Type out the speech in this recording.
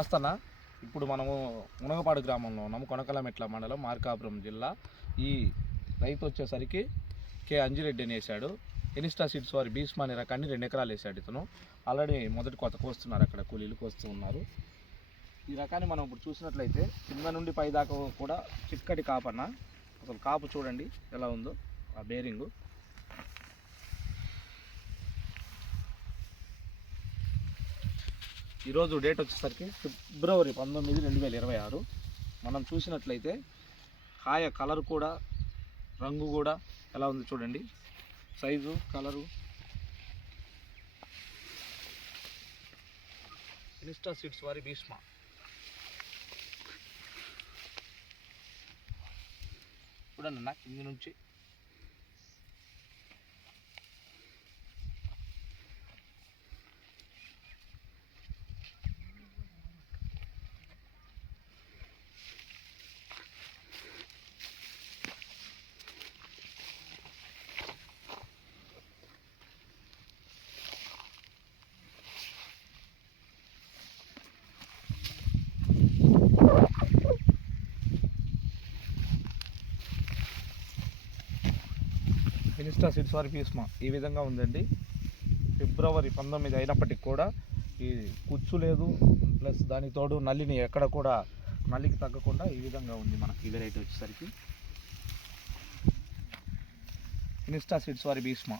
నమస్తే అన్న. ఇప్పుడు మనము మునగపాడు గ్రామంలో ఉన్నాము, కొనకలమెట్ల మండలం, మార్కాపురం జిల్లా. ఈ రైతు వచ్చేసరికి కే అంజిరెడ్డి అని వేసాడు. ఎనిస్టా సీడ్స్ వారి భీష్మ అనే రకాన్ని 2 ఎకరాలు వేసాడు ఇతను. ఆల్రెడీ మొదటి కొత్త కోస్తున్నారు, అక్కడ కూలీలు కోస్తూ ఉన్నారు. ఈ రకాన్ని మనం ఇప్పుడు చూసినట్లయితే కింద నుండి పై దాకా కూడా చిక్కటి కాపన్న. అసలు కాపు చూడండి ఎలా ఉందో, ఆ బేరింగు. ఈరోజు డేట్ వచ్చేసరికి ఫిబ్రవరి 19, 2026. మనం చూసినట్లయితే కాయ కలర్ కూడా, రంగు కూడా ఎలా ఉంది చూడండి, సైజు, కలరు. ఎనిస్టా సీడ్స్ వారి భీష్మ. చూడండి అన్న, కింది నుంచి ఎనిస్టా సీడ్స్ వారి భీష్మ ఈ విధంగా ఉందండి. ఫిబ్రవరి 19 అయినప్పటికి కూడా ఈ కుచ్చు లేదు, ప్లస్ దానికి తోడు నల్లిని ఎక్కడ కూడా నల్లికి తగ్గకుండా ఈ విధంగా ఉంది మనకి ఈ వెరైటీ వచ్చేసరికి. ఎనిస్టా సీడ్స్ వారి భీష్మ.